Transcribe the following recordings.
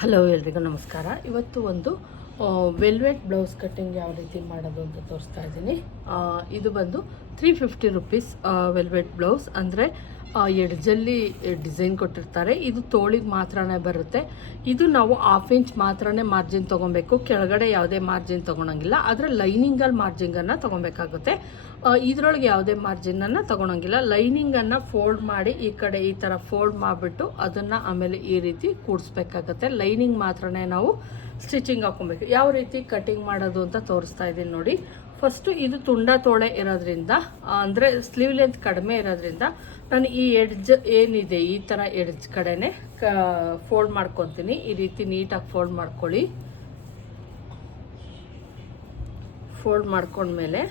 Hello ಎಲ್ರಿಗೂ ನಮಸ್ಕಾರ. ಇವತ್ತು ಒಂದು ವೆಲ್ವೆಟ್ ಬ್ಲೌಸ್ ಕಟ್ಟಿಂಗ್ ಯಾವ ರೀತಿ ಮಾಡೋದು ಅಂತ ತೋರಿಸ್ತಾ ಇದ್ದೀನಿ. ಇದು ಬಂದು three fifty rupees velvet blouse ಅಂದರೆ ಎಡ್ಜಲ್ಲಿ ಡಿಸೈನ್ ಕೊಟ್ಟಿರ್ತಾರೆ. ಇದು ತೋಳಿಗೆ ಮಾತ್ರನೇ ಬರುತ್ತೆ. ಇದು ನಾವು ಹಾಫ್ ಇಂಚ್ ಮಾತ್ರನೇ ಮಾರ್ಜಿನ್ ತೊಗೊಬೇಕು. ಕೆಳಗಡೆ ಯಾವುದೇ ಮಾರ್ಜಿನ್ ತೊಗೊಳಂಗಿಲ್ಲ. ಆದರೆ ಲೈನಿಂಗಲ್ಲಿ ಮಾರ್ಜಿಂಗನ್ನು ತೊಗೊಬೇಕಾಗುತ್ತೆ. ಇದರೊಳಗೆ ಯಾವುದೇ ಮಾರ್ಜಿನನ್ನು ತೊಗೊಳಂಗಿಲ್ಲ. ಲೈನಿಂಗನ್ನು ಫೋಲ್ಡ್ ಮಾಡಿ ಈ ಕಡೆ ಈ ಥರ ಫೋಲ್ಡ್ ಮಾಡಿಬಿಟ್ಟು ಅದನ್ನು ಆಮೇಲೆ ಈ ರೀತಿ ಕೂಡಿಸ್ಬೇಕಾಗತ್ತೆ. ಲೈನಿಂಗ್ ಮಾತ್ರನೇ ನಾವು ಸ್ಟಿಚಿಂಗ್ ಹಾಕೊಬೇಕು. ಯಾವ ರೀತಿ ಕಟಿಂಗ್ ಮಾಡೋದು ಅಂತ ತೋರಿಸ್ತಾ ಇದ್ದೀನಿ ನೋಡಿ. ಫಸ್ಟು ಇದು ತುಂಡ ತೋಳೆ ಇರೋದ್ರಿಂದ ಅಂದರೆ ಸ್ಲೀವ್ ಲೆಂತ್ ಕಡಿಮೆ ಇರೋದ್ರಿಂದ ನಾನು ಈ ಎಡ್ಜ್ ಏನಿದೆ, ಈ ಥರ ಎಡ್ಜ್ ಕಡೆನೇ, ಕ ಫೋಲ್ಡ್ ಮಾಡ್ಕೊತೀನಿ. ಈ ರೀತಿ ನೀಟಾಗಿ ಫೋಲ್ಡ್ ಮಾಡ್ಕೊಳ್ಳಿ. ಫೋಲ್ಡ್ ಮಾಡ್ಕೊಂಡ್ಮೇಲೆ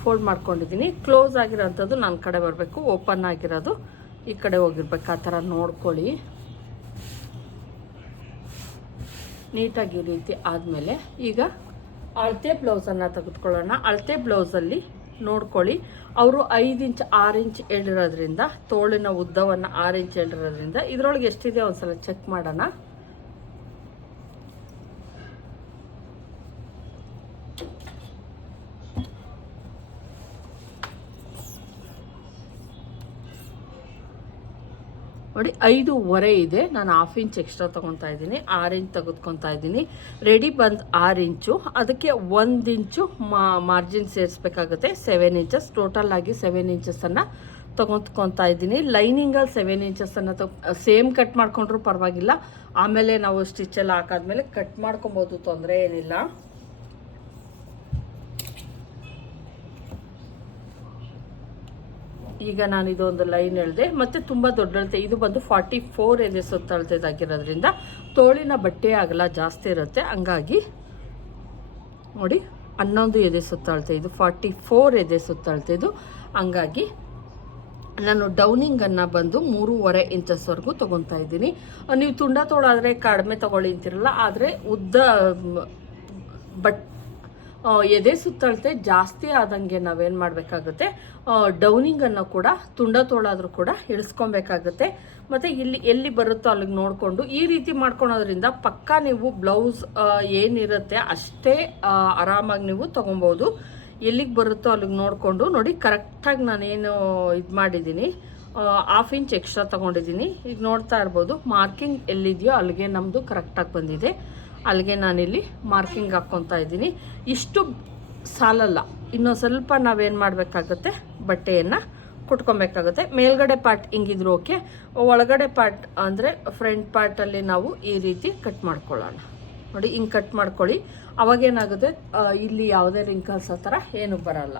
ಫೋಲ್ಡ್ ಮಾಡ್ಕೊಂಡಿದ್ದೀನಿ. ಕ್ಲೋಸ್ ಆಗಿರೋಂಥದ್ದು ನನ್ನ ಕಡೆ ಬರಬೇಕು ಓಪನ್ ಆಗಿರೋದು ಈ ಕಡೆ ಹೋಗಿರ್ಬೇಕು, ಆ ಥರ ನೋಡ್ಕೊಳ್ಳಿ. ನೀಟಾಗಿ ರೀತಿ ಆದಮೇಲೆ ಈಗ ಅಳತೆ ಬ್ಲೌಸನ್ನು ತೆಗೆದುಕೊಳ್ಳೋಣ. ಅಳತೆ ಬ್ಲೌಸಲ್ಲಿ ನೋಡ್ಕೊಳ್ಳಿ, ಅವರು ಐದು ಇಂಚ್, ಆರು ಇಂಚ್ ಹೇಳಿರೋದ್ರಿಂದ, ತೋಳಿನ ಉದ್ದವನ್ನು ಆರು ಇಂಚ್ ಹೇಳಿರೋದ್ರಿಂದ, ಇದರೊಳಗೆ ಎಷ್ಟಿದೆ ಒಂದ್ಸಲ ಚೆಕ್ ಮಾಡೋಣ. ನೋಡಿ, ಐದೂವರೆ ಇದೆ. ನಾನು ಹಾಫ್ ಇಂಚ್ ಎಕ್ಸ್ಟ್ರಾ ತೊಗೊತಾ ಇದ್ದೀನಿ. ಆರು ಇಂಚ್ ತೆಗೆದುಕೊತಾ ಇದ್ದೀನಿ. ರೆಡಿ ಬಂದು ಆರು ಇಂಚು ಅದಕ್ಕೆ ಒಂದು ಇಂಚು ಮಾರ್ಜಿನ್ ಸೇರಿಸ್ಬೇಕಾಗುತ್ತೆ. ಸೆವೆನ್ ಇಂಚಸ್ ಟೋಟಲ್ ಆಗಿ ಸೆವೆನ್ ಇಂಚಸನ್ನು ತೊಗೊತ್ಕೊತಾ ಇದ್ದೀನಿ. ಲೈನಿಂಗಲ್ಲಿ ಸೆವೆನ್ ಇಂಚಸನ್ನು ತೊ ಸೇಮ್ ಕಟ್ ಮಾಡ್ಕೊಂಡ್ರೂ ಪರವಾಗಿಲ್ಲ. ಆಮೇಲೆ ನಾವು ಸ್ಟಿಚೆಲ್ಲ ಹಾಕಾದ್ಮೇಲೆ ಕಟ್ ಮಾಡ್ಕೊಬೋದು. ತೊಂದರೆ ಏನಿಲ್ಲ. ಈಗ ನಾನು ಇದೊಂದು ಲೈನ್ ಹೇಳಿದೆ, ಮತ್ತೆ ತುಂಬ ದೊಡ್ಡ ಅಳತೆ ಇದು ಬಂದು ಫಾರ್ಟಿ ಫೋರ್ ಎದೆ ಸುತ್ತಳತೆದಾಗಿರೋದ್ರಿಂದ ತೋಳಿನ ಬಟ್ಟೆ ಅಗಲ ಜಾಸ್ತಿ ಇರುತ್ತೆ. ಹಂಗಾಗಿ ನೋಡಿ, ಹನ್ನೊಂದು ಎದೆ ಸುತ್ತಳತೆ ಇದು ಫಾರ್ಟಿ ಫೋರ್ ಎದೆ ಸುತ್ತಳತೆ ಇದು. ಹಂಗಾಗಿ ನಾನು ಡೌನಿಂಗನ್ನು ಬಂದು ಮೂರುವರೆ ಇಂಚಸ್ವರೆಗೂ ತೊಗೊತಾ ಇದ್ದೀನಿ. ನೀವು ತುಂಡ ತೋಳಾದರೆ ಕಡಿಮೆ ತೊಗೊಳ್ಳಿ ಅಂತಿರಲ್ಲ, ಆದರೆ ಉದ್ದ ಬಟ್ ಎದೆ ಸುತ್ತಳತೆ ಜಾಸ್ತಿ ಆದಂಗೆ ನಾವೇನು ಮಾಡಬೇಕಾಗುತ್ತೆ? ಡೌನಿಂಗನ್ನು ಕೂಡ ತುಂಡ ತೋಳಾದರೂ ಕೂಡ ಇಳಿಸ್ಕೊಬೇಕಾಗುತ್ತೆ. ಮತ್ತು ಇಲ್ಲಿ ಎಲ್ಲಿ ಬರುತ್ತೋ ಅಲ್ಲಿಗೆ ನೋಡಿಕೊಂಡು ಈ ರೀತಿ ಮಾಡ್ಕೊಳೋದ್ರಿಂದ ಪಕ್ಕ ನೀವು ಬ್ಲೌಸ್ ಏನಿರುತ್ತೆ ಅಷ್ಟೇ ಆರಾಮಾಗಿ ನೀವು ತೊಗೊಬೋದು. ಎಲ್ಲಿಗೆ ಬರುತ್ತೋ ಅಲ್ಲಿಗೆ ನೋಡಿಕೊಂಡು ನೋಡಿ ಕರೆಕ್ಟಾಗಿ ನಾನೇನು ಇದು ಮಾಡಿದ್ದೀನಿ. ಹಾಫ್ ಇಂಚ್ ಎಕ್ಸ್ಟ್ರಾ ತಗೊಂಡಿದ್ದೀನಿ. ಈಗ ನೋಡ್ತಾ ಇರ್ಬೋದು ಮಾರ್ಕಿಂಗ್ ಎಲ್ಲಿದೆಯೋ ಅಲ್ಲಿಗೆ ನಮ್ಮದು ಕರೆಕ್ಟಾಗಿ ಬಂದಿದೆ. ಅಲ್ಲಿಗೆ ನಾನಿಲ್ಲಿ ಮಾರ್ಕಿಂಗ್ ಹಾಕ್ಕೊತಾ ಇದ್ದೀನಿ. ಇಷ್ಟು ಸಾಲಲ್ಲ. ಇನ್ನೂ ಸ್ವಲ್ಪ ನಾವೇನು ಮಾಡಬೇಕಾಗುತ್ತೆ? ಬಟ್ಟೆಯನ್ನು ಕುಟ್ಕೊಬೇಕಾಗುತ್ತೆ. ಮೇಲ್ಗಡೆ ಪಾರ್ಟ್ ಹಿಂಗಿದ್ರು ಓಕೆ ಒಳಗಡೆ ಪಾರ್ಟ್ ಅಂದರೆ ಫ್ರಂಟ್ ಪಾರ್ಟಲ್ಲಿ ನಾವು ಈ ರೀತಿ ಕಟ್ ಮಾಡ್ಕೊಳ್ಳೋಣ. ನೋಡಿ, ಹಿಂಗೆ ಕಟ್ ಮಾಡ್ಕೊಳ್ಳಿ. ಅವಾಗೇನಾಗುತ್ತೆ ಇಲ್ಲಿ ಯಾವುದೇ ರಿಂಕಲ್ಸ್ ಆ ಥರ ಏನು ಬರಲ್ಲ.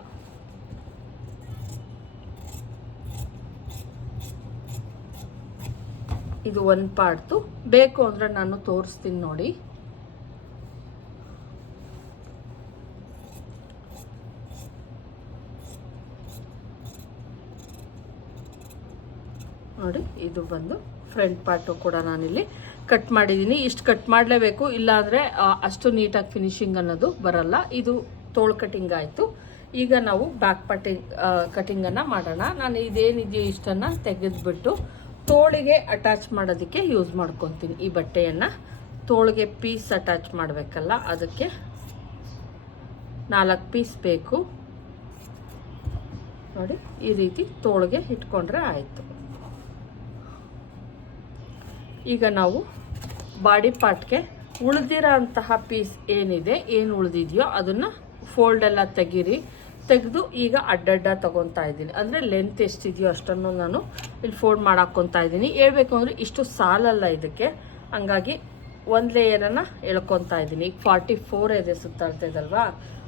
ಇದು ಒಂದು ಪಾರ್ಟ್ದು ಬೇಕು ಅಂದರೆ ನಾನು ತೋರಿಸ್ತೀನಿ ನೋಡಿ. ನೋಡಿ, ಇದು ಬಂದು ಫ್ರಂಟ್ ಪಾರ್ಟು ಕೂಡ ನಾನಿಲ್ಲಿ ಕಟ್ ಮಾಡಿದ್ದೀನಿ. ಇಷ್ಟು ಕಟ್ ಮಾಡಲೇಬೇಕು, ಇಲ್ಲಾಂದರೆ ಅಷ್ಟು ನೀಟಾಗಿ ಫಿನಿಶಿಂಗ್ ಅನ್ನೋದು ಬರಲ್ಲ. ಇದು ತೋಳು ಕಟಿಂಗ್ ಆಯಿತು. ಈಗ ನಾವು ಬ್ಯಾಕ್ ಪಟ್ಟಿಂಗ್ ಕಟಿಂಗನ್ನು ಮಾಡೋಣ. ನಾನು ಇದೇನಿದೆಯೋ ಇಷ್ಟನ್ನು ತೆಗೆದುಬಿಟ್ಟು ತೋಳಿಗೆ ಅಟ್ಯಾಚ್ ಮಾಡೋದಕ್ಕೆ ಯೂಸ್ ಮಾಡ್ಕೊತೀನಿ ಈ ಬಟ್ಟೆಯನ್ನು. ತೋಳಿಗೆ ಪೀಸ್ ಅಟ್ಯಾಚ್ ಮಾಡಬೇಕಲ್ಲ, ಅದಕ್ಕೆ ನಾಲ್ಕು ಪೀಸ್ ಬೇಕು. ನೋಡಿ, ಈ ರೀತಿ ತೋಳಿಗೆ ಇಟ್ಕೊಂಡ್ರೆ ಆಯಿತು. ಈಗ ನಾವು ಬಾಡಿ ಪಾರ್ಟ್ಗೆ ಉಳಿದಿರೋ ಅಂತಹ ಪೀಸ್ ಏನಿದೆ, ಏನು ಉಳಿದಿದೆಯೋ ಅದನ್ನು ಫೋಲ್ಡ್ ಎಲ್ಲ ತೆಗೀರಿ. ತೆಗೆದು ಈಗ ಅಡ್ಡಡ್ಡ ತಗೊತಾ ಇದ್ದೀನಿ. ಅಂದರೆ ಲೆಂತ್ ಎಷ್ಟಿದೆಯೋ ಅಷ್ಟನ್ನು ನಾನು ಇಲ್ಲಿ ಫೋಲ್ಡ್ ಮಾಡಾಕ್ಕೊತಾ ಇದ್ದೀನಿ. ಹೇಳ್ಬೇಕು ಅಂದರೆ ಇಷ್ಟು ಸಾಲಲ್ಲ ಇದಕ್ಕೆ. ಹಂಗಾಗಿ ಒಂದು ಲೇಯರನ್ನು ಎಳ್ಕೊತಾ ಇದ್ದೀನಿ. ಈಗ ಫಾರ್ಟಿ ಫೋರ್ ಇದೆ ಸುತ್ತಾಡ್ತಿದ್ದಲ್ವಾ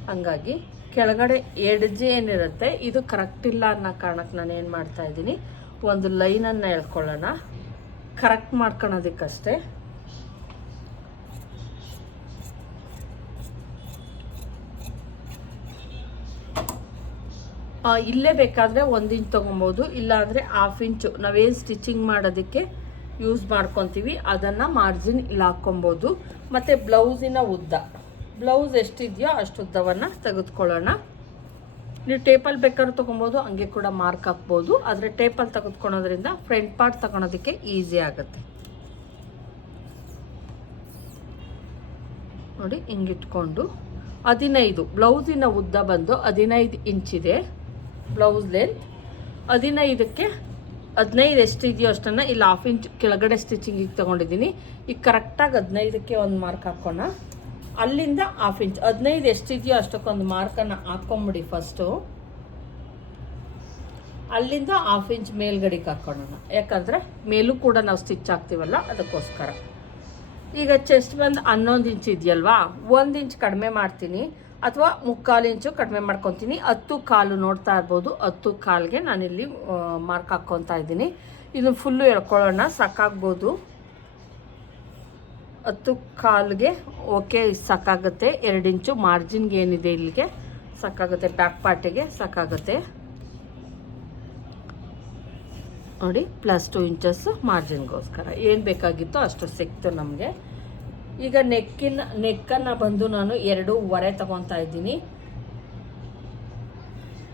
ಹಂಗಾಗಿ ಕೆಳಗಡೆ ಎಡ್ಜ್ ಏನಿರುತ್ತೆ, ಇದು ಕರೆಕ್ಟ್ ಇಲ್ಲ ಅನ್ನೋ ಕಾರಣಕ್ಕೆ ನಾನು ಏನು ಮಾಡ್ತಾ ಇದ್ದೀನಿ, ಒಂದು ಲೈನನ್ನು ಎಳ್ಕೊಳ್ಳೋಣ. ಕರೆಕ್ಟ್ ಮಾಡ್ಕೊಳೋದಕ್ಕಷ್ಟೇ. ಇಲ್ಲೇ ಬೇಕಾದರೆ ಒಂದು ಇಂಚ್ ತೊಗೊಬೋದು, ಇಲ್ಲಾಂದರೆ ಹಾಫ್ ಇಂಚು. ನಾವೇನು ಸ್ಟಿಚಿಂಗ್ ಮಾಡೋದಕ್ಕೆ ಯೂಸ್ ಮಾಡ್ಕೊತೀವಿ, ಅದನ್ನು ಮಾರ್ಜಿನ್ ಇಲ್ಲಿ ಹಾಕ್ಕೊಬೋದು. ಮತ್ತು ಬ್ಲೌಸಿನ ಉದ್ದ. ಬ್ಲೌಸ್ ಎಷ್ಟಿದೆಯೋ ಅಷ್ಟು ಉದ್ದವನ್ನು ತೆಗೆದುಕೊಳ್ಳೋಣ. ನೀವು ಟೇಪಲ್ ಬೇಕಾದ್ರೂ ತೊಗೊಬೋದು, ಹಂಗೆ ಕೂಡ ಮಾರ್ಕ್ ಹಾಕ್ಬೋದು. ಆದರೆ ಟೇಪಲ್ ತೆಗೆದುಕೊಳೋದ್ರಿಂದ ಫ್ರಂಟ್ ಪಾರ್ಟ್ ತಗೊಳೋದಕ್ಕೆ ಈಸಿ ಆಗುತ್ತೆ. ನೋಡಿ, ಹಿಂಗಿಟ್ಕೊಂಡು. ಹದಿನೈದು, ಬ್ಲೌಸಿನ ಉದ್ದ ಬಂದು ಹದಿನೈದು ಇಂಚಿದೆ ಬ್ಲೌಸ್ ಲೆಂತ್ ಹದಿನೈದಕ್ಕೆ ಹದಿನೈದು ಎಷ್ಟಿದೆಯೋ ಅಷ್ಟನ್ನು, ಇಲ್ಲಿ ಹಾಫ್ ಇಂಚ್ ಕೆಳಗಡೆ ಸ್ಟಿಚಿಂಗಿಗೆ ತೊಗೊಂಡಿದ್ದೀನಿ. ಈಗ ಕರೆಕ್ಟಾಗಿ ಹದಿನೈದಕ್ಕೆ ಒಂದು ಮಾರ್ಕ್ ಹಾಕೋಣ. ಅಲ್ಲಿಂದ ಹಾಫ್ ಇಂಚ್ ಹದಿನೈದು ಎಷ್ಟಿದೆಯೋ ಅಷ್ಟಕ್ಕೊಂದು ಮಾರ್ಕನ್ನು ಹಾಕ್ಕೊಂಬಿಡಿ ಫಸ್ಟು ಅಲ್ಲಿಂದ ಹಾಫ್ ಇಂಚ್ ಮೇಲ್ಗಡೆಗೆ ಹಾಕ್ಕೊಳ್ಳೋಣ ಯಾಕಂದರೆ ಮೇಲೂ ಕೂಡ ನಾವು ಸ್ಟಿಚ್ ಹಾಕ್ತೀವಲ್ಲ ಅದಕ್ಕೋಸ್ಕರ. ಈಗ ಚೆಸ್ಟ್ ಬಂದು ಹನ್ನೊಂದು ಇಂಚ್ ಇದೆಯಲ್ವಾ? ಒಂದು ಇಂಚ್ ಕಡಿಮೆ ಮಾಡ್ತೀನಿ ಅಥವಾ ಮುಕ್ಕಾಲು ಇಂಚು ಕಡಿಮೆ ಮಾಡ್ಕೊತೀನಿ. ಹತ್ತು ಕಾಲು ನೋಡ್ತಾ ಇರ್ಬೋದು. ಹತ್ತು ಕಾಲಿಗೆ ನಾನಿಲ್ಲಿ ಮಾರ್ಕ್ ಹಾಕ್ಕೊತಾ ಇದ್ದೀನಿ. ಇದನ್ನು ಫುಲ್ಲು ಎಳ್ಕೊಳ್ಳೋಣ ಸಾಕಾಗ್ಬೋದು. ಹತ್ತು ಕಾಲಿಗೆ ಓಕೆ ಸಾಕಾಗುತ್ತೆ. ಎರಡು ಇಂಚು ಮಾರ್ಜಿನ್ಗೆ ಏನಿದೆ ಇಲ್ಲಿಗೆ? ಸಾಕಾಗುತ್ತೆ. ಬ್ಯಾಕ್ ಪಾರ್ಟಿಗೆ ಸಾಕಾಗುತ್ತೆ. ನೋಡಿ ಪ್ಲಸ್ ಟು ಇಂಚಸ್ಸು ಮಾರ್ಜಿನ್ಗೋಸ್ಕರ ಏನು ಬೇಕಾಗಿತ್ತೋ ಅಷ್ಟು ಸಿಕ್ತು ನಮಗೆ. ಈಗ ನೆಕ್ಕಿನ ನೆಕ್ಕನ್ನು ಬಂದು ನಾನು ಎರಡೂವರೆ ತಗೊತಾ ಇದ್ದೀನಿ.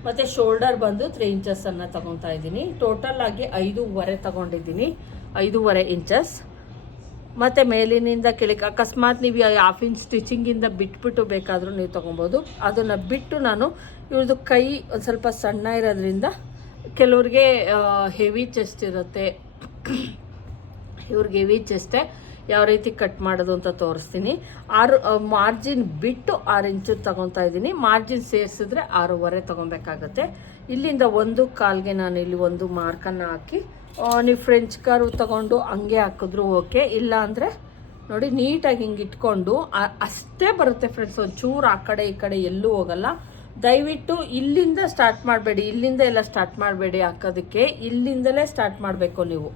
ಮತ್ತು ಶೋಲ್ಡರ್ ಬಂದು ತ್ರೀ ಇಂಚಸ್ಸನ್ನು ತಗೊತಾ ಇದ್ದೀನಿ. ಟೋಟಲ್ ಆಗಿ ಐದೂವರೆ ತಗೊಂಡಿದ್ದೀನಿ. ಐದೂವರೆ ಇಂಚಸ್ ಮತ್ತು ಮೇಲಿನಿಂದ ಕೆಳಕ್ಕೆ ಅಕಸ್ಮಾತ್ ನೀವು ಹಾಫ್ ಇಂಚ್ ಸ್ಟಿಚಿಂಗಿಂದ ಬಿಟ್ಬಿಟ್ಟು ಬೇಕಾದರೂ ನೀವು ತೊಗೊಬೋದು. ಅದನ್ನು ಬಿಟ್ಟು ನಾನು ಇವ್ರದ್ದು ಕೈ ಒಂದು ಸ್ವಲ್ಪ ಸಣ್ಣ ಇರೋದ್ರಿಂದ ಕೆಲವ್ರಿಗೆ ಹೆವಿ ಚೆಸ್ಟ್ ಇರುತ್ತೆ. ಇವ್ರಿಗೆ ಹೆವಿ ಚೆಸ್ಟೇ ಯಾವ ರೀತಿ ಕಟ್ ಮಾಡೋದು ಅಂತ ತೋರಿಸ್ತೀನಿ. ಆರು ಮಾರ್ಜಿನ್ ಬಿಟ್ಟು ಆರು ಇಂಚು ತಗೊತಾ ಇದ್ದೀನಿ. ಮಾರ್ಜಿನ್ ಸೇರಿಸಿದ್ರೆ ಆರೂವರೆ ತೊಗೊಬೇಕಾಗತ್ತೆ. ಇಲ್ಲಿಂದ ಒಂದು ಕಾಲ್ಗೆ ನಾನು ಇಲ್ಲಿ ಒಂದು ಮಾರ್ಕನ್ನು ಹಾಕಿ ನೀವು ಫ್ರೆಂಚ್ ಕಾರು ತಗೊಂಡು ಹಂಗೆ ಹಾಕಿದ್ರು ಓಕೆ ಇಲ್ಲ ಅಂದರೆ ನೋಡಿ, ನೀಟಾಗಿ ಹಿಂಗೆ ಇಟ್ಕೊಂಡು ಅಷ್ಟೇ ಬರುತ್ತೆ ಫ್ರೆಂಡ್ಸ್ ಒಂಚೂರು ಆ ಕಡೆ ಈ ಕಡೆ ಎಲ್ಲೂ ಹೋಗಲ್ಲ. ದಯವಿಟ್ಟು ಇಲ್ಲಿಂದ ಸ್ಟಾರ್ಟ್ ಮಾಡಬೇಡಿ, ಇಲ್ಲಿಂದ ಎಲ್ಲ ಸ್ಟಾರ್ಟ್ ಮಾಡಬೇಡಿ ಹಾಕೋದಕ್ಕೆ. ಇಲ್ಲಿಂದಲೇ ಸ್ಟಾರ್ಟ್ ಮಾಡಬೇಕು ನೀವು.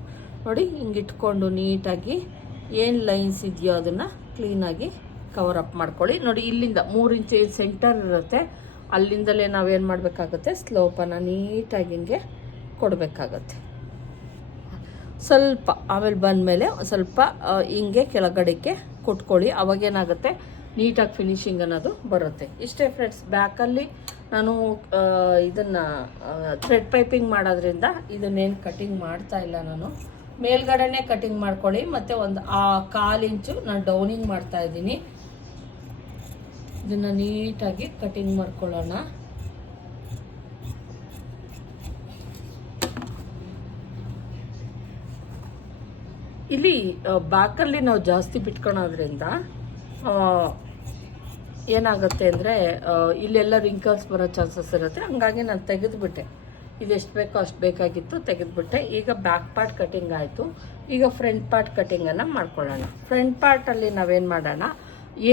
ನೋಡಿ, ಹಿಂಗೆ ಇಟ್ಕೊಂಡು ನೀಟಾಗಿ ಏನು ಲೈನ್ಸ್ ಇದೆಯೋ ಅದನ್ನು ಕ್ಲೀನಾಗಿ ಕವರ್ ಅಪ್ ಮಾಡ್ಕೊಳ್ಳಿ. ನೋಡಿ, ಇಲ್ಲಿಂದ ಮೂರು ಇಂಚು ಸೆಂಟರ್ ಇರುತ್ತೆ, ಅಲ್ಲಿಂದಲೇ ನಾವೇನು ಮಾಡಬೇಕಾಗುತ್ತೆ ಸ್ಲೋಪನ್ನು ನೀಟಾಗಿ ಹಿಂಗೆ ಕೊಡಬೇಕಾಗತ್ತೆ. ಸ್ವಲ್ಪ ಆಮೇಲೆ ಬಂದಮೇಲೆ ಸ್ವಲ್ಪ ಹಿಂಗೆ ಕೆಳಗಡೆಗೆ ಕೊಟ್ಕೊಳ್ಳಿ. ಅವಾಗೇನಾಗುತ್ತೆ ನೀಟಾಗಿ ಫಿನಿಶಿಂಗ್ ಅನ್ನೋದು ಬರುತ್ತೆ. ಇಷ್ಟೇ ಫ್ರೆಂಡ್ಸ್ ಬ್ಯಾಕಲ್ಲಿ ನಾನು ಇದನ್ನು ಥ್ರೆಡ್ ಪೈಪಿಂಗ್ ಮಾಡೋದ್ರಿಂದ ಇದನ್ನೇನು ಕಟಿಂಗ್ ಮಾಡ್ತಾ ಇಲ್ಲ ನಾನು. ಮೇಲ್ಗಡೆನೇ ಕಟಿಂಗ್ ಮಾಡ್ಕೊಳ್ಳಿ, ಮತ್ತು ಒಂದು, ಆ, ಕಾಲು ಇಂಚು ನಾನು ಡೌನಿಂಗ್ ಮಾಡ್ತಾ ಇದ್ದೀನಿ. ಇದನ್ನು ನೀಟಾಗಿ ಕಟಿಂಗ್ ಮಾಡ್ಕೊಳ್ಳೋಣ. ಇಲ್ಲಿ ಬ್ಯಾಕಲ್ಲಿ ನಾವು ಜಾಸ್ತಿ ಬಿಟ್ಕೊಳೋದ್ರಿಂದ ಏನಾಗುತ್ತೆ ಅಂದರೆ ಇಲ್ಲೆಲ್ಲ ರಿಂಕಲ್ಸ್ ಬರೋ ಚಾನ್ಸಸ್ ಇರುತ್ತೆ. ಹಂಗಾಗಿ ನಾನು ತೆಗೆದುಬಿಟ್ಟೆ. ಇದೆಷ್ಟು ಬೇಕೋ ಅಷ್ಟು ಬೇಕಾಗಿತ್ತು, ತೆಗೆದುಬಿಟ್ಟೆ. ಈಗ ಬ್ಯಾಕ್ ಪಾರ್ಟ್ ಕಟಿಂಗ್ ಆಯಿತು. ಈಗ ಫ್ರಂಟ್ ಪಾರ್ಟ್ ಕಟಿಂಗನ್ನು ಮಾಡ್ಕೊಳ್ಳೋಣ. ಫ್ರಂಟ್ ಪಾರ್ಟಲ್ಲಿ ನಾವೇನು ಮಾಡೋಣ?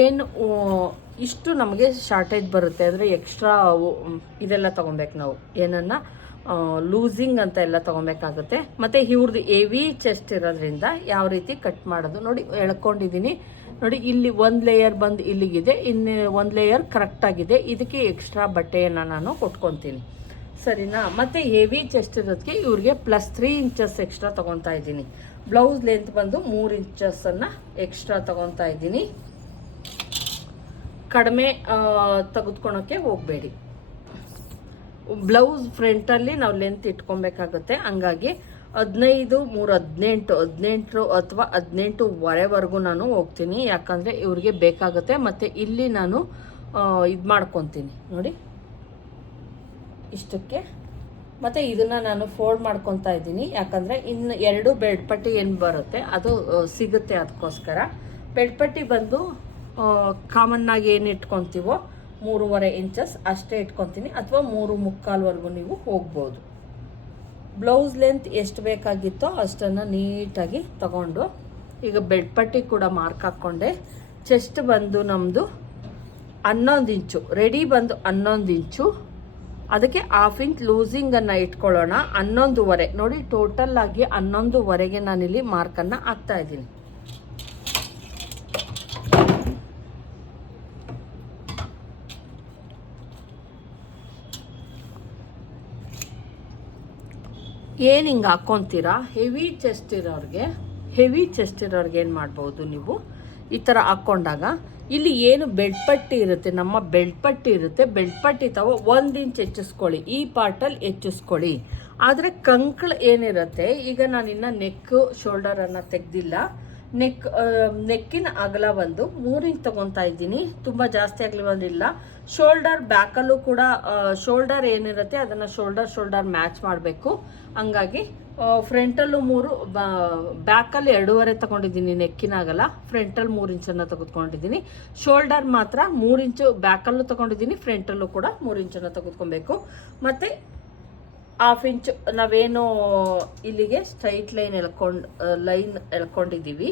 ಏನು ಇಷ್ಟು ನಮಗೆ ಶಾರ್ಟೇಜ್ ಬರುತ್ತೆ. ಅಂದರೆ ಎಕ್ಸ್ಟ್ರಾ ಇದೆಲ್ಲ ತೊಗೊಬೇಕು ನಾವು. ಏನನ್ನ? ಲೂಸಿಂಗ್ ಅಂತ ಎಲ್ಲ ತಗೊಬೇಕಾಗುತ್ತೆ. ಮತ್ತು ಇವ್ರದ್ದು ಹೆವಿ ಚೆಸ್ಟ್ ಇರೋದ್ರಿಂದ ಯಾವ ರೀತಿ ಕಟ್ ಮಾಡೋದು ನೋಡಿ ಎಳ್ಕೊಂಡಿದ್ದೀನಿ ನೋಡಿ ಇಲ್ಲಿ ಒಂದು ಲೇಯರ್ ಬಂದು ಇಲ್ಲಿಗಿದೆ, ಇನ್ನು ಒಂದು ಲೇಯರ್ ಕರೆಕ್ಟಾಗಿದೆ ಇದಕ್ಕೆ ಎಕ್ಸ್ಟ್ರಾ ಬಟ್ಟೆಯನ್ನು ನಾನು ಕೊಟ್ಕೊತೀನಿ. ಸರಿನಾ? ಮತ್ತು ಹೆವಿ ಚೆಸ್ಟ್ ಇರೋದಕ್ಕೆ ಇವ್ರಿಗೆ ಪ್ಲಸ್ ತ್ರೀ ಇಂಚಸ್ ಎಕ್ಸ್ಟ್ರಾ ತೊಗೊತಾ ಇದ್ದೀನಿ. ಬ್ಲೌಸ್ ಲೆಂತ್ ಬಂದು ಮೂರು ಇಂಚಸ್ಸನ್ನು ಎಕ್ಸ್ಟ್ರಾ ತೊಗೊತಾ ಇದ್ದೀನಿ. ಕಡಿಮೆ ತೆಗೆದುಕೊಳಕ್ಕೆ ಹೋಗಬೇಡಿ. ಬ್ಲೌಸ್ ಫ್ರಂಟಲ್ಲಿ ನಾವು ಲೆಂತ್ ಇಟ್ಕೊಬೇಕಾಗುತ್ತೆ. ಹಂಗಾಗಿ ಹದಿನೈದು, ಮೂರು ಹದಿನೆಂಟು ಹದಿನೆಂಟು ಅಥವಾ ಹದಿನೆಂಟುವರೆವರೆಗೂ ನಾನು ಹೋಗ್ತೀನಿ. ಯಾಕಂದರೆ ಇವ್ರಿಗೆ ಬೇಕಾಗುತ್ತೆ. ಮತ್ತು ಇಲ್ಲಿ ನಾನು ಇದು ಮಾಡ್ಕೊತೀನಿ. ನೋಡಿ. ಇಷ್ಟಕ್ಕೆ. ಮತ್ತು ಇದನ್ನು ನಾನು ಫೋಲ್ಡ್ ಮಾಡ್ಕೊತಾ ಇದ್ದೀನಿ. ಯಾಕಂದರೆ ಇನ್ನು ಎರಡು ಬೆಡ್ ಪಟ್ಟಿ ಏನು ಬರುತ್ತೆ, ಅದು ಸಿಗುತ್ತೆ ಅದಕ್ಕೋಸ್ಕರ. ಬೆಡ್ ಪಟ್ಟಿ ಬಂದು ಕಾಮನ್ನಾಗಿ ಏನು ಇಟ್ಕೊತೀವೋ ಮೂರುವರೆ ಇಂಚಸ್ ಅಷ್ಟೇ ಇಟ್ಕೊತೀನಿ ಅಥವಾ ಮೂರು ಮುಕ್ಕಾಲ್ವರೆಗೂ ನೀವು ಹೋಗ್ಬೋದು. ಬ್ಲೌಸ್ ಲೆಂತ್ ಎಷ್ಟು ಬೇಕಾಗಿತ್ತೋ ಅಷ್ಟನ್ನು ನೀಟಾಗಿ ತಗೊಂಡು ಈಗ ಬೆಡ್ ಪಟ್ಟಿ ಕೂಡ ಮಾರ್ಕ್ ಹಾಕ್ಕೊಂಡೆ. ಚೆಸ್ಟ್ ಬಂದು ನಮ್ಮದು ಹನ್ನೊಂದು ಇಂಚು, ರೆಡಿ ಬಂದು ಹನ್ನೊಂದು ಇಂಚು. ಅದಕ್ಕೆ ಹಾಫ್ ಇಂಚ್ ಲೂಸಿಂಗನ್ನು ಇಟ್ಕೊಳ್ಳೋಣ. ಹನ್ನೊಂದುವರೆ, ನೋಡಿ ಟೋಟಲ್ ಆಗಿ ಹನ್ನೊಂದುವರೆಗೆ ನಾನಿಲ್ಲಿ ಮಾರ್ಕನ್ನು ಹಾಕ್ತಾ ಇದ್ದೀನಿ. ಏನು ಹಿಂಗೆ ಹಾಕ್ಕೊತೀರಾ ಹೆವಿ ಚೆಸ್ಟ್ ಇರೋರಿಗೆ ಹೆವಿ ಚೆಸ್ಟ್ ಇರೋರಿಗೆ ಏನು ಮಾಡ್ಬೋದು ನೀವು? ಈ ಥರ ಹಾಕ್ಕೊಂಡಾಗ ಇಲ್ಲಿ ಏನು ಬೆಡ್ ಪಟ್ಟಿ ಇರುತ್ತೆ? ನಮ್ಮ ಬೆಡ್ ಪಟ್ಟಿ ಇರುತ್ತೆ. ಬೆಡ್ ಪಟ್ಟಿ ತಗೋ ಒಂದು ಇಂಚ್ ಹೆಚ್ಚಿಸ್ಕೊಳ್ಳಿ. ಈ ಪಾರ್ಟಲ್ಲಿ ಹೆಚ್ಚಿಸ್ಕೊಳ್ಳಿ. ಆದರೆ ಕಂಕಳು ಏನಿರುತ್ತೆ? ಈಗ ನಾನು ಇನ್ನು ನೆಕ್ಕು ಶೋಲ್ಡರನ್ನು ತೆಗೆದಿಲ್ಲ. ನೆಕ್ ನೆಕ್ಕಿನ ಅಗಲ ಬಂದು ಮೂರು ಇಂಚ್ ತೊಗೊತಾ ಇದ್ದೀನಿ. ತುಂಬ ಜಾಸ್ತಿ ಆಗಲಿ ಬಂದಿಲ್ಲ ಶೋಲ್ಡರ್ ಬ್ಯಾಕಲ್ಲೂ ಕೂಡ ಶೋಲ್ಡರ್ ಏನಿರುತ್ತೆ ಅದನ್ನು ಶೋಲ್ಡರ್ ಶೋಲ್ಡರ್ ಮ್ಯಾಚ್ ಮಾಡಬೇಕು. ಹಂಗಾಗಿ ಫ್ರಂಟಲ್ಲೂ ಮೂರು ಬ್ಯಾಕಲ್ಲಿ ಎರಡೂವರೆ ತಗೊಂಡಿದ್ದೀನಿ ನೆಕ್ಕಿನಾಗಲ್ಲ ಫ್ರಂಟಲ್ಲಿ ಮೂರು ಇಂಚನ್ನು ತೆಗೆದುಕೊಂಡಿದ್ದೀನಿ. ಶೋಲ್ಡರ್ ಮಾತ್ರ ಮೂರು ಇಂಚು ಬ್ಯಾಕಲ್ಲೂ ತಗೊಂಡಿದ್ದೀನಿ, ಫ್ರಂಟಲ್ಲೂ ಕೂಡ ಮೂರು ಇಂಚನ್ನು ತೆಗೆದುಕೊಬೇಕು. ಮತ್ತು ಹಾಫ್ ಇಂಚ್ ನಾವೇನು ಇಲ್ಲಿಗೆ ಸ್ಟ್ರೈಟ್ ಲೈನ್ ಎಳ್ಕೊಂಡು ಲೈನ್ ಎಳ್ಕೊಂಡಿದ್ದೀವಿ.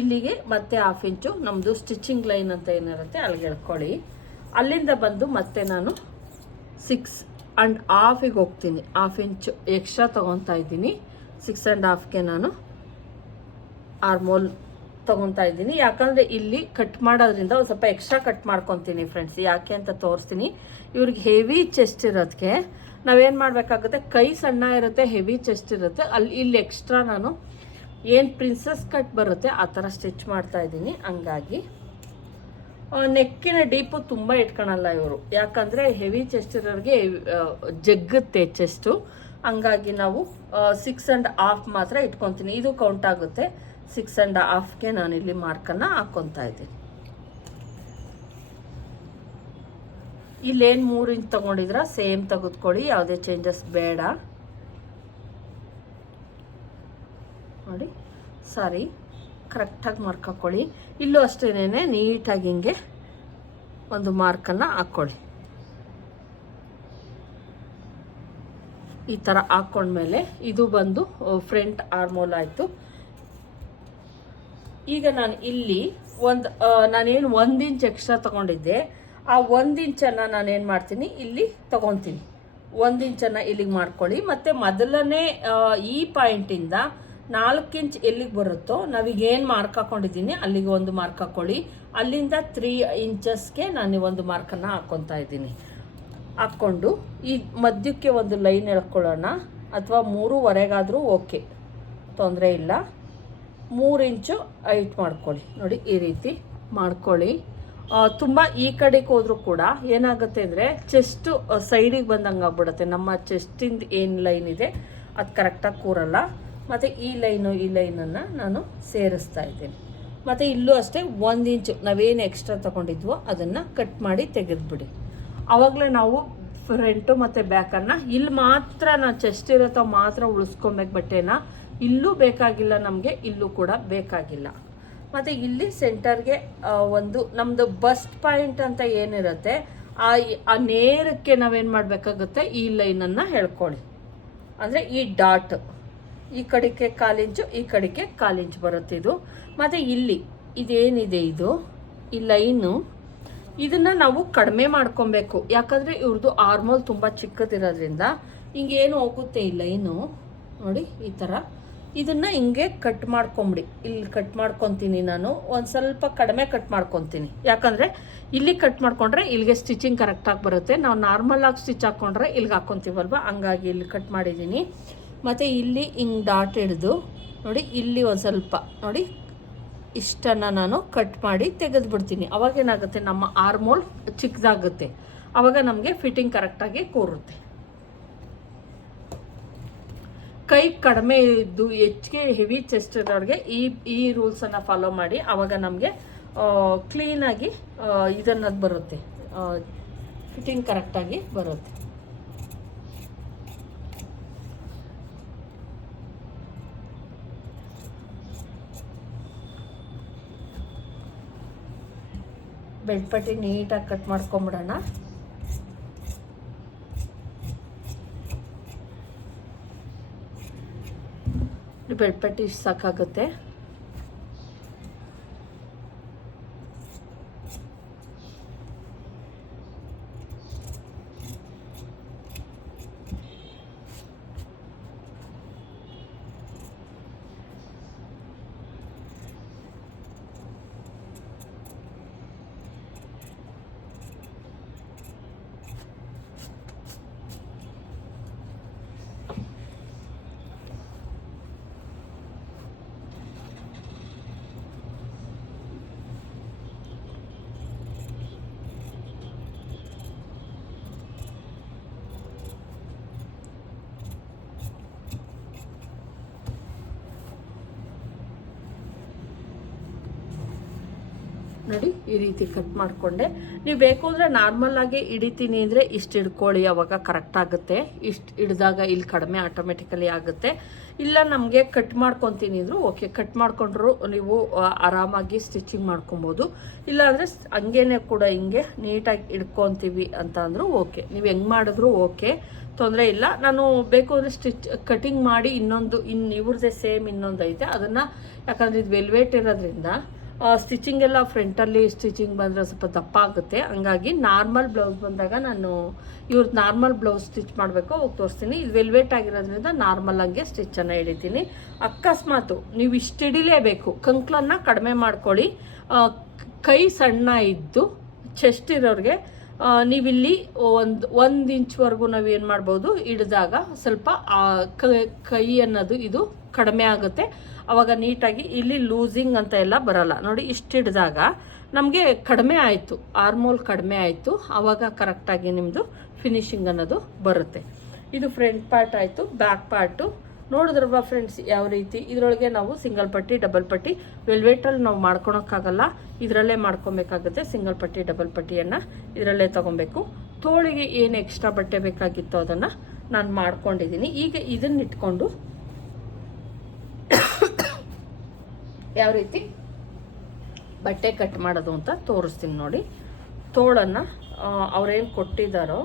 ಇಲ್ಲಿಗೆ ಮತ್ತೆ ಹಾಫ್ ಇಂಚು ನಮ್ಮದು ಸ್ಟಿಚಿಂಗ್ ಲೈನ್ ಅಂತ ಏನಿರುತ್ತೆ ಅಲ್ಲಿಗೆ ಎಳ್ಕೊಳ್ಳಿ. ಅಲ್ಲಿಂದ ಬಂದು ಮತ್ತೆ ನಾನು ಸಿಕ್ಸ್ ಆ್ಯಂಡ್ ಹಾಫಿಗೆ ಹೋಗ್ತೀನಿ. ಹಾಫ್ ಇಂಚ್ ಎಕ್ಸ್ಟ್ರಾ ತೊಗೊತಾ ಇದ್ದೀನಿ. ಸಿಕ್ಸ್ ಆ್ಯಂಡ್ ಹಾಫ್ಗೆ ನಾನು ಆರ್ಮೋಲ್ ತೊಗೊತಾ ಇದ್ದೀನಿ. ಯಾಕಂದರೆ ಇಲ್ಲಿ ಕಟ್ ಮಾಡೋದ್ರಿಂದ ಒಂದು ಸ್ವಲ್ಪ ಎಕ್ಸ್ಟ್ರಾ ಕಟ್ ಮಾಡ್ಕೊತೀನಿ ಫ್ರೆಂಡ್ಸ್ ಯಾಕೆ ಅಂತ ತೋರಿಸ್ತೀನಿ. ಇವ್ರಿಗೆ ಹೆವಿ ಚೆಸ್ಟ್ ಇರೋದಕ್ಕೆ ನಾವೇನು ಮಾಡಬೇಕಾಗುತ್ತೆ? ಕೈ ಸಣ್ಣ ಇರುತ್ತೆ ಹೆವಿ ಚೆಸ್ಟ್ ಇರುತ್ತೆ. ಅಲ್ಲಿ ಇಲ್ಲಿ ಎಕ್ಸ್ಟ್ರಾ ನಾನು ಏನು ಪ್ರಿನ್ಸಸ್ ಕಟ್ ಬರುತ್ತೆ, ಆ ಥರ ಸ್ಟಿಚ್ ಮಾಡ್ತಾ ಇದ್ದೀನಿ. ಹಂಗಾಗಿ ನೆಕ್ಕಿನ ಡೀಪು ತುಂಬ ಇಟ್ಕೊಳಲ್ಲ ಇವರು. ಯಾಕಂದರೆ ಹೆವಿ ಚೆಸ್ಟ್ ಇರೋರಿಗೆ ಜಗ್ಗುತ್ತೆ ಚೆಸ್ಟು ಹಂಗಾಗಿ ನಾವು ಸಿಕ್ಸ್ ಆ್ಯಂಡ್ ಹಾಫ್ ಮಾತ್ರ ಇಟ್ಕೊತೀನಿ. ಇದು ಕೌಂಟ್ ಆಗುತ್ತೆ. ಸಿಕ್ಸ್ ಆ್ಯಂಡ್ ಹಾಫ್ಗೆ ನಾನು ಇಲ್ಲಿ ಮಾರ್ಕನ್ನು ಹಾಕ್ಕೊತಾ ಇದ್ದೀನಿ. ಇಲ್ಲೇನು ಮೂರು ಇಂಚ್ ತೊಗೊಂಡಿದ್ರ? ಸೇಮ್ ತೆಗೆದುಕೊಳ್ಳಿ, ಯಾವುದೇ ಚೇಂಜಸ್ ಬೇಡ. ನೋಡಿ, ಸಾರಿ ಕರೆಕ್ಟಾಗಿ ಮಾರ್ಕ್ ಹಾಕ್ಕೊಳ್ಳಿ ಇಲ್ಲೂ ಅಷ್ಟೇನೆ ನೀಟಾಗಿ ಹಿಂಗೆ ಒಂದು ಮಾರ್ಕನ್ನು ಹಾಕ್ಕೊಳ್ಳಿ ಈ ಥರ ಹಾಕ್ಕೊಂಡ್ಮೇಲೆ ಇದು ಬಂದು ಫ್ರಂಟ್ ಆರ್ಮೋಲ್ ಆಯಿತು. ಈಗ ನಾನು ಇಲ್ಲಿ ಒಂದು ನಾನೇನು ಒಂದು ಇಂಚ್ ಎಕ್ಸ್ಟ್ರಾ ತೊಗೊಂಡಿದ್ದೆ. ಆ ಒಂದು ಇಂಚನ್ನು ನಾನೇನು ಮಾಡ್ತೀನಿ? ಇಲ್ಲಿ ತೊಗೊತೀನಿ. ಒಂದು ಇಂಚನ್ನು ಇಲ್ಲಿಗೆ ಮಾಡ್ಕೊಳ್ಳಿ. ಮತ್ತು ಮೊದಲನೇ ಈ ಪಾಯಿಂಟಿಂದ ನಾಲ್ಕು ಇಂಚ್ ಎಲ್ಲಿಗೆ ಬರುತ್ತೋ, ನಾವೀಗೇನು ಮಾರ್ಕ್ ಹಾಕೊಂಡಿದ್ದೀನಿ, ಅಲ್ಲಿಗೆ ಒಂದು ಮಾರ್ಕ್ ಹಾಕ್ಕೊಳ್ಳಿ ಅಲ್ಲಿಂದ ತ್ರೀ ಇಂಚಸ್ಗೆ ನಾನು ಒಂದು ಮಾರ್ಕನ್ನು ಹಾಕ್ಕೊತಾ ಇದ್ದೀನಿ. ಹಾಕ್ಕೊಂಡು, ಈ ಮಧ್ಯಕ್ಕೆ ಒಂದು ಲೈನ್ ಎಳ್ಕೊಳ್ಳೋಣ. ಅಥವಾ ಮೂರುವರೆಗಾದರೂ ಓಕೆ. ತೊಂದರೆ ಇಲ್ಲ. ಮೂರು ಇಂಚು ಹೈಟ್ ಮಾಡ್ಕೊಳ್ಳಿ. ನೋಡಿ, ಈ ರೀತಿ ಮಾಡ್ಕೊಳ್ಳಿ. ತುಂಬ ಈ ಕಡೆಗೆ ಹೋದರೂ ಕೂಡ ಏನಾಗುತ್ತೆ ಅಂದರೆ ಚೆಸ್ಟು ಸೈಡಿಗೆ ಬಂದಂಗೆ ಆಗ್ಬಿಡುತ್ತೆ. ನಮ್ಮ ಚೆಸ್ಟಿಂದ ಏನು ಲೈನ್ ಇದೆ, ಅದು ಕರೆಕ್ಟಾಗಿ ಕೂರಲ್ಲ. ಮತ್ತು ಈ ಲೈನು ಈ ಲೈನನ್ನು ನಾನು ಸೇರಿಸ್ತಾ ಇದ್ದೀನಿ. ಮತ್ತು ಇಲ್ಲೂ ಅಷ್ಟೇ ಒಂದು ಇಂಚು ನಾವೇನು ಎಕ್ಸ್ಟ್ರಾ ತಗೊಂಡಿದ್ವೋ ಅದನ್ನು ಕಟ್ ಮಾಡಿ ತೆಗೆದ್ಬಿಡಿ. ಆವಾಗಲೇ ನಾವು ಫ್ರಂಟು ಮತ್ತು ಬ್ಯಾಕನ್ನು ಇಲ್ಲಿ ಮಾತ್ರ ನಾನು ಚೆಸ್ಟ್ ಇರುತ್ತೋ ಮಾತ್ರ ಉಳಿಸ್ಕೊಬೇಕು ಬಟ್ಟೆನ ಇಲ್ಲೂ ಬೇಕಾಗಿಲ್ಲ ನಮಗೆ, ಇಲ್ಲೂ ಕೂಡ ಬೇಕಾಗಿಲ್ಲ. ಮತ್ತು ಇಲ್ಲಿ ಸೆಂಟರ್ಗೆ ಒಂದು ನಮ್ಮದು ಬಸ್ಟ್ ಪಾಯಿಂಟ್ ಅಂತ ಏನಿರುತ್ತೆ, ಆ ನೇರಕ್ಕೆ ನಾವೇನು ಮಾಡಬೇಕಾಗುತ್ತೆ, ಈ ಲೈನನ್ನು ಹೇಳ್ಕೊಳ್ಳಿ. ಅಂದರೆ ಈ ಡಾಟ್ ಈ ಕಡೆಗೆ ಕಾಲಿಂಚು ಈ ಕಡೆಗೆ ಕಾಲಿಂಚು ಬರುತ್ತೆ ಇದು. ಮತ್ತು ಇಲ್ಲಿ ಇದೇನಿದೆ ಇದು? ಈ ಲೈನು ಇದನ್ನು ನಾವು ಕಡಿಮೆ ಮಾಡ್ಕೊಬೇಕು. ಯಾಕಂದರೆ ಇವ್ರದ್ದು ಆರ್ಮೋಲ್ ತುಂಬ ಚಿಕ್ಕದಿರೋದ್ರಿಂದ ಹಿಂಗೇನು ಹೋಗುತ್ತೆ ಈ ಲೈನು ನೋಡಿ, ಈ ಥರ ಇದನ್ನು ಹಿಂಗೆ ಕಟ್ ಮಾಡ್ಕೊಂಬಿಡಿ. ಇಲ್ಲಿ ಕಟ್ ಮಾಡ್ಕೊತೀನಿ ನಾನು. ಒಂದು ಸ್ವಲ್ಪ ಕಡಿಮೆ ಕಟ್ ಮಾಡ್ಕೊತೀನಿ. ಯಾಕಂದರೆ ಇಲ್ಲಿ ಕಟ್ ಮಾಡ್ಕೊಂಡ್ರೆ ಇಲ್ಲಿಗೆ ಸ್ಟಿಚಿಂಗ್ ಕರೆಕ್ಟಾಗಿ ಬರುತ್ತೆ. ನಾವು ನಾರ್ಮಲಾಗಿ ಸ್ಟಿಚ್ ಹಾಕ್ಕೊಂಡ್ರೆ ಇಲ್ಲಿಗೆ ಹಾಕ್ಕೊತೀವಲ್ವ ಹಂಗಾಗಿ ಇಲ್ಲಿ ಕಟ್ ಮಾಡಿದ್ದೀನಿ ಮತ್ತು ಇಲ್ಲಿ ಹಿಂಗೆ ಡಾಟ್ ಹಿಡಿದು ನೋಡಿ, ಇಲ್ಲಿ ಒಂದು ಸ್ವಲ್ಪ ನೋಡಿ, ಇಷ್ಟನ್ನು ನಾನು ಕಟ್ ಮಾಡಿ ತೆಗೆದು ಬಿಡ್ತೀನಿ ಅವಾಗೇನಾಗುತ್ತೆ ನಮ್ಮ ಆರ್ಮೋಲ್ ಚಿಕ್ಕದಾಗುತ್ತೆ ಆವಾಗ ನಮಗೆ ಫಿಟ್ಟಿಂಗ್ ಕರೆಕ್ಟಾಗಿ ಕೂರುತ್ತೆ. ಕೈ ಕಡಿಮೆ ಇದ್ದು ಹೆಚ್ಚಿಗೆ ಹೆವಿ ಚೆಸ್ಟ್ ಇರೋರಿಗೆ ಈ ಈ ರೂಲ್ಸನ್ನು ಫಾಲೋ ಮಾಡಿ ಆವಾಗ ನಮಗೆ ಕ್ಲೀನಾಗಿ ಇದನ್ನದು ಬರುತ್ತೆ. ಫಿಟ್ಟಿಂಗ್ ಕರೆಕ್ಟಾಗಿ ಬರುತ್ತೆ. ಬೆಡ್ ಪಟ್ಟಿ ನೀಟಾಗಿ ಕಟ್ ಮಾಡ್ಕೊಂಬಿಡೋಣ. ಬೆಡ್ ಪಟ್ಟಿ ಇಷ್ಟು ಸಾಕಾಗುತ್ತೆ. ನೋಡಿ ಈ ರೀತಿ ಕಟ್ ಮಾಡಿಕೊಂಡೆ. ನೀವು ಬೇಕು ಅಂದರೆ ನಾರ್ಮಲ್ ಆಗಿ ಹಿಡಿತೀನಿ ಅಂದರೆ ಇಷ್ಟು ಹಿಡ್ಕೊಳ್ಳಿ, ಅವಾಗ ಕರೆಕ್ಟ್ ಆಗುತ್ತೆ. ಇಷ್ಟು ಹಿಡಿದಾಗ ಇಲ್ಲಿ ಕಡಿಮೆ ಆಟೋಮೆಟಿಕಲಿ ಆಗುತ್ತೆ. ಇಲ್ಲ ನಮಗೆ ಕಟ್ ಮಾಡ್ಕೊತೀನಿ ಅಂದರು ಓಕೆ ಕಟ್ ಮಾಡಿಕೊಂಡ್ರು ನೀವು ಆರಾಮಾಗಿ ಸ್ಟಿಚಿಂಗ್ ಮಾಡ್ಕೊಬೋದು. ಇಲ್ಲಾಂದರೆ ಹಂಗೇನೆ ಕೂಡ ಹಿಂಗೆ ನೀಟಾಗಿ ಹಿಡ್ಕೊತೀವಿ ಅಂತ ಅಂದರೂ ಓಕೆ ನೀವು ಹೆಂಗೆ ಮಾಡಿದ್ರು ಓಕೆ ತೊಂದರೆ ಇಲ್ಲ. ನಾನು ಬೇಕು ಅಂದರೆ ಸ್ಟಿಚ್ ಕಟಿಂಗ್ ಮಾಡಿ ಇನ್ನೊಂದು ಇನ್ನು ಇವ್ರದ್ದೇ ಸೇಮ್ ಇನ್ನೊಂದು ಐತೆ. ಅದನ್ನು ಯಾಕಂದರೆ ಇದು ವೆಲ್ವೇಟ್ ಇರೋದ್ರಿಂದ ಸ್ಟಿಚಿಂಗ್ ಎಲ್ಲ ಫ್ರಂಟಲ್ಲಿ ಸ್ಟಿಚಿಂಗ್ ಬಂದರೆ ಸ್ವಲ್ಪ ದಪ್ಪ ಆಗುತ್ತೆ ಹಂಗಾಗಿ ನಾರ್ಮಲ್ ಬ್ಲೌಸ್ ಬಂದಾಗ ನಾನು ಇವ್ರದ್ದು ನಾರ್ಮಲ್ ಬ್ಲೌಸ್ ಸ್ಟಿಚ್ ಮಾಡಬೇಕು ಹೋಗಿ ತೋರಿಸ್ತೀನಿ. ಇದು ವೆಲ್ವೇಟ್ ಆಗಿರೋದ್ರಿಂದ ನಾರ್ಮಲ್ ಹಂಗೆ ಸ್ಟಿಚ್ಚನ್ನು ಎಳಿತೀನಿ. ಅಕಸ್ಮಾತು ನೀವು ಇಷ್ಟು ಹಿಡಿಲೇಬೇಕು. ಕಂಕ್ಲನ್ನು ಕಡಿಮೆ ಮಾಡ್ಕೊಳ್ಳಿ. ಕೈ ಸಣ್ಣ ಇದ್ದು ಚೆಸ್ಟ್ ಇರೋರಿಗೆ ನೀವಿಲ್ಲಿ ಒಂದು ಒಂದು ಇಂಚ್ವರೆಗೂ ನಾವು ಏನು ಮಾಡ್ಬೋದು, ಹಿಡಿದಾಗ ಸ್ವಲ್ಪ ಕೈ ಅನ್ನೋದು ಇದು ಕಡಿಮೆ ಆಗುತ್ತೆ. ಅವಾಗ ನೀಟಾಗಿ ಇಲ್ಲಿ ಲೂಸಿಂಗ್ ಅಂತ ಎಲ್ಲ ಬರಲ್ಲ. ನೋಡಿ ಇಷ್ಟು ಹಿಡಿದಾಗ ನಮಗೆ ಕಡಿಮೆ ಆಯಿತು. ಆರ್ಮೋಲ್ ಕಡಿಮೆ ಆಯಿತು. ಆವಾಗ ಕರೆಕ್ಟಾಗಿ ನಿಮ್ಮದು ಫಿನಿಶಿಂಗ್ ಅನ್ನೋದು ಬರುತ್ತೆ. ಇದು ಫ್ರಂಟ್ ಪಾರ್ಟ್ ಆಯಿತು ಬ್ಯಾಕ್ ಪಾರ್ಟು ನೋಡಿದ್ರಲ್ವಾ ಫ್ರೆಂಡ್ಸ್ ಯಾವ ರೀತಿ? ಇದರೊಳಗೆ ನಾವು ಸಿಂಗಲ್ ಪಟ್ಟಿ ಡಬಲ್ ಪಟ್ಟಿ ವೆಲ್ವೆಟಲ್ಲಿ ನಾವು ಮಾಡ್ಕೊಳೋಕ್ಕಾಗಲ್ಲ. ಇದರಲ್ಲೇ ಮಾಡ್ಕೊಬೇಕಾಗುತ್ತೆ ಸಿಂಗಲ್ ಪಟ್ಟಿ ಡಬಲ್ ಪಟ್ಟಿಯನ್ನು ಇದರಲ್ಲೇ ತೊಗೊಬೇಕು. ತೋಳಿಗೆ ಏನು ಎಕ್ಸ್ಟ್ರಾ ಬಟ್ಟೆ ಬೇಕಾಗಿತ್ತು ಅದನ್ನು ನಾನು ಮಾಡ್ಕೊಂಡಿದ್ದೀನಿ ಈಗ ಇದನ್ನ ಇಟ್ಕೊಂಡು ಯಾವ ರೀತಿ? ಬಟ್ಟೆ ಕಟ್ ಮಾಡೋದು ಅಂತ ತೋರಿಸ್ತೀನಿ ನೋಡಿ. ತೋಳನ್ನು ಅವ್ರೇನು ಕೊಟ್ಟಿದ್ದಾರೋ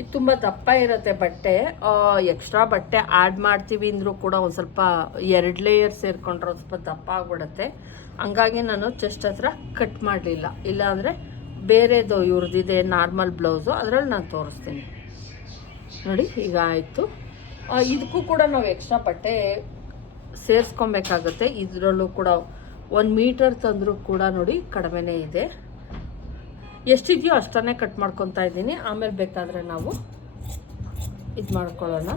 ಇದು ತುಂಬ ದಪ್ಪ ಇರುತ್ತೆ ಬಟ್ಟೆ. ಎಕ್ಸ್ಟ್ರಾ ಬಟ್ಟೆ ಆ್ಯಡ್ ಮಾಡ್ತೀವಿ ಅಂದರೂ ಕೂಡ ಒಂದು ಸ್ವಲ್ಪ ಎರಡು ಲೇಯರ್ ಸೇರಿಕೊಂಡ್ರೆ ಒಂದು ಸ್ವಲ್ಪ ದಪ್ಪ ಆಗ್ಬಿಡುತ್ತೆ. ಹಂಗಾಗಿ ನಾನು ಚೆಸ್ಟ್ ಹತ್ರ ಕಟ್ ಮಾಡಲಿಲ್ಲ. ಇಲ್ಲಾಂದರೆ ಬೇರೆದು ಇವ್ರದ್ದಿದೆ ನಾರ್ಮಲ್ ಬ್ಲೌಸು ಅದರಲ್ಲಿ ನಾನು ತೋರಿಸ್ತೀನಿ. ನೋಡಿ, ಈಗ ಆಯಿತು. ಇದಕ್ಕೂ ಕೂಡ ನಾವು ಎಕ್ಸ್ಟ್ರಾ ಬಟ್ಟೆ ಸೇರಿಸ್ಕೊಬೇಕಾಗತ್ತೆ. ಇದರಲ್ಲೂ ಕೂಡ ಒಂದು ಮೀಟರ್ ತಂದರೂ ಕೂಡ ನೋಡಿ ಕಡಿಮೆನೇ ಇದೆ. ಎಷ್ಟಿದೆಯೋ ಅಷ್ಟನ್ನೇ ಕಟ್ ಮಾಡ್ಕೊತಾ ಇದ್ದೀನಿ. ಆಮೇಲೆ ಬೇಕಾದರೆ ನಾವು ಇದು ಮಾಡ್ಕೊಳ್ಳೋಣ.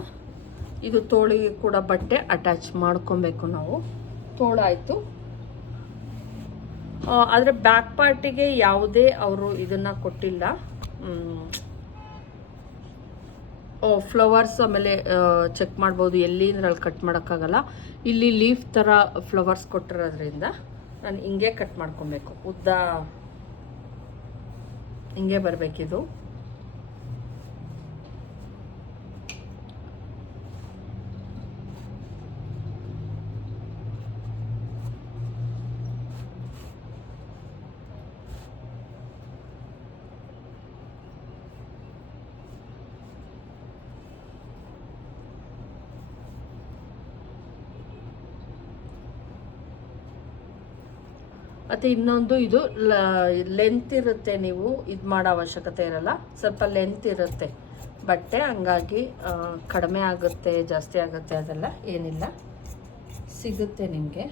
ಇದು ತೋಳಿಗೆ ಕೂಡ ಬಟ್ಟೆ ಅಟ್ಯಾಚ್ ಮಾಡ್ಕೊಬೇಕು ನಾವು. ತೋಳಾಯಿತು ಆದರೆ ಬ್ಯಾಕ್ ಪಾರ್ಟಿಗೆ ಯಾವುದೇ ಅವರು ಇದನ್ನು ಕೊಟ್ಟಿಲ್ಲ. ಫ್ಲವರ್ಸ್ ಆಮೇಲೆ ಚೆಕ್ ಮಾಡ್ಬೋದು ಎಲ್ಲಿ ಅಂದ್ರೆ ಅಲ್ಲಿ ಕಟ್ ಮಾಡೋಕ್ಕಾಗಲ್ಲ. ಇಲ್ಲಿ ಲೀಫ್ ಥರ ಫ್ಲವರ್ಸ್ ಕೊಟ್ಟಿರೋದ್ರಿಂದ ನಾನು ಹಿಂಗೆ ಕಟ್ ಮಾಡ್ಕೊಬೇಕು. ಉದ್ದ ಹಿಂಗೆ ಬರಬೇಕಿದು. ಮತ್ತು ಇನ್ನೊಂದು ಇದು ಲೆಂತ್ ಇರುತ್ತೆ ನೀವು ಇದು ಮಾಡೋ ಅವಶ್ಯಕತೆ ಇರಲ್ಲ. ಸ್ವಲ್ಪ ಲೆಂತ್ ಇರುತ್ತೆ. ಬಟ್ಟೆ ಹಂಗಾಗಿ ಕಡಿಮೆ ಆಗುತ್ತೆ, ಜಾಸ್ತಿ ಆಗುತ್ತೆ ಅದೆಲ್ಲ ಏನಿಲ್ಲ. ಸಿಗುತ್ತೆ ನಿಮಗೆ.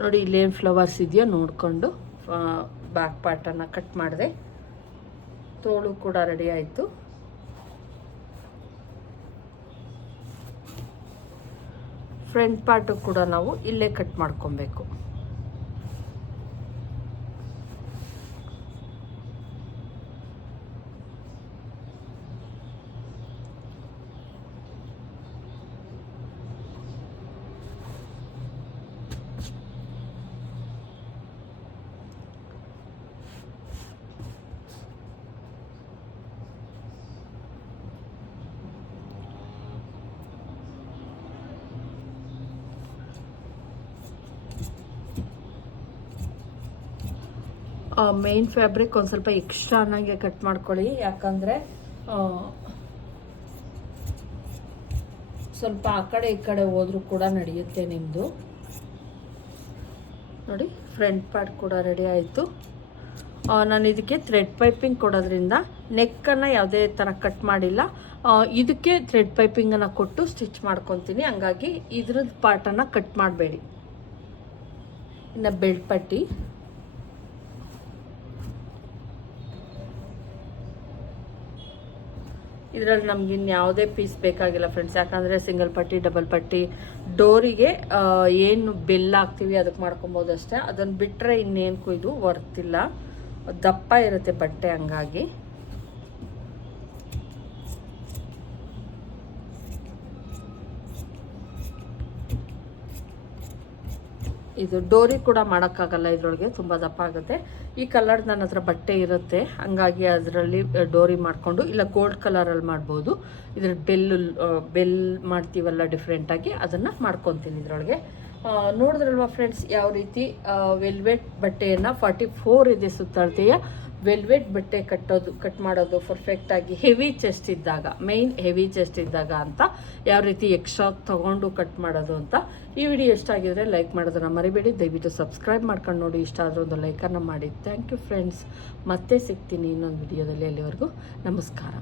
ನೋಡಿ, ಇಲ್ಲೇನು ಫ್ಲವರ್ಸ್ ಇದೆಯೋ ನೋಡಿಕೊಂಡು ಬ್ಯಾಕ್ ಪಾರ್ಟನ್ನು ಕಟ್ ಮಾಡಿದೆ. ತೋಳು ಕೂಡ ರೆಡಿ ಆಯಿತು. ಫ್ರಂಟ್ ಪಾರ್ಟು ಕೂಡ ನಾವು ಇಲ್ಲೇ ಕಟ್ ಮಾಡ್ಕೊಬೇಕು. ಮೇನ್ ಫ್ಯಾಬ್ರಿಕ್ ಒಂದು ಸ್ವಲ್ಪ ಎಕ್ಸ್ಟ್ರಾ ಅನ್ನಂಗೆ ಕಟ್ ಮಾಡ್ಕೊಳ್ಳಿ. ಯಾಕಂದರೆ ಸ್ವಲ್ಪ ಆ ಕಡೆ ಈ ಕಡೆ ಹೋದ್ರೂ ಕೂಡ ನಡೆಯುತ್ತೆ ನಿಮ್ಮದು ನೋಡಿ ಫ್ರಂಟ್ ಪಾರ್ಟ್ ಕೂಡ ರೆಡಿ ಆಯಿತು. ನಾನು ಇದಕ್ಕೆ ಥ್ರೆಡ್ ಪೈಪಿಂಗ್ ಕೊಡೋದ್ರಿಂದ ನೆಕ್ಕನ್ನು ಯಾವುದೇ ಥರ ಕಟ್ ಮಾಡಿಲ್ಲ. ಇದಕ್ಕೆ ಥ್ರೆಡ್ ಪೈಪಿಂಗನ್ನು ಕೊಟ್ಟು ಸ್ಟಿಚ್ ಮಾಡ್ಕೊತೀನಿ. ಹಂಗಾಗಿ ಇದ್ರದ್ದು ಪಾರ್ಟನ್ನು ಕಟ್ ಮಾಡಬೇಡಿ. ಇನ್ನು ಬೆಲ್ಟ್ ಪಟ್ಟಿ. ಇದರಲ್ಲಿ ನಮ್ಗೆ ಇನ್ಯಾವುದೇ ಪೀಸ್ ಬೇಕಾಗಿಲ್ಲ ಫ್ರೆಂಡ್ಸ್ ಯಾಕಂದರೆ ಸಿಂಗಲ್ ಪಟ್ಟಿ ಡಬಲ್ ಪಟ್ಟಿ, ಡೋರಿಗೆ ಏನು ಬೆಲ್ ಹಾಕ್ತೀವಿ ಅದಕ್ಕೆ ಮಾಡ್ಕೊಬೋದು ಅಷ್ಟೇ. ಅದನ್ನು ಬಿಟ್ಟರೆ ಇನ್ನೇನಕ್ಕೂ ಇದು ವರ್ತಿಲ್ಲ ದಪ್ಪ ಇರುತ್ತೆ ಬಟ್ಟೆ ಹಂಗಾಗಿ. ಇದು ಡೋರಿ ಕೂಡ ಮಾಡೋಕ್ಕಾಗಲ್ಲ ಇದರೊಳಗೆ, ತುಂಬ ದಪ್ಪ ಆಗುತ್ತೆ. ಈ ಕಲರ್ ನನ್ನ ಹತ್ರ ಬಟ್ಟೆ ಇರುತ್ತೆ. ಹಂಗಾಗಿ ಅದರಲ್ಲಿ ಡೋರಿ ಮಾಡಿಕೊಂಡು, ಇಲ್ಲ ಗೋಲ್ಡ್ ಕಲರಲ್ಲಿ ಮಾಡ್ಬೋದು. ಇದ್ರ ಬೆಲ್ ಬೆಲ್ ಮಾಡ್ತೀವಲ್ಲ ಡಿಫ್ರೆಂಟಾಗಿ ಅದನ್ನು ಮಾಡ್ಕೊತೀನಿ ಇದರೊಳಗೆ. ನೋಡಿದ್ರಲ್ವಾ ಫ್ರೆಂಡ್ಸ್ ಯಾವ ರೀತಿ ವೆಲ್ವೆಟ್ ಬಟ್ಟೆಯನ್ನು ಫಾರ್ಟಿ ಫೋರ್ ಇದೆ ಸುತ್ತಳತೆಯ ವೆಲ್ವೆಟ್ ಬಟ್ಟೆ ಕಟ್ಟೋದು, ಕಟ್ ಮಾಡೋದು ಪರ್ಫೆಕ್ಟಾಗಿ ಹೆವಿ ಚೆಸ್ಟ್ ಇದ್ದಾಗ ಮೈನ್ ಹೆವಿ ಚೆಸ್ಟ್ ಇದ್ದಾಗ ಅಂತ ಯಾವ ರೀತಿ ಎಕ್ಸ್ಟ್ರಾ ತೊಗೊಂಡು ಕಟ್ ಮಾಡೋದು ಅಂತ ಈ ವಿಡಿಯೋ ಇಷ್ಟ ಆಗಿದ್ರೆ ಲೈಕ್ ಮಾಡೋದನ್ನ ಮರಿಬೇಡಿ. ದಯವಿಟ್ಟು ಸಬ್ಸ್ಕ್ರೈಬ್ ಮಾಡ್ಕೊಂಡು ನೋಡಿ. ಇಷ್ಟ ಆದರೂ ಒಂದು ಲೈಕನ್ನು ಮಾಡಿ. ಥ್ಯಾಂಕ್ ಯು ಫ್ರೆಂಡ್ಸ್ ಮತ್ತೆ ಸಿಗ್ತೀನಿ ಇನ್ನೊಂದು ವಿಡಿಯೋದಲ್ಲಿ ಅಲ್ಲಿವರೆಗೂ. ನಮಸ್ಕಾರ.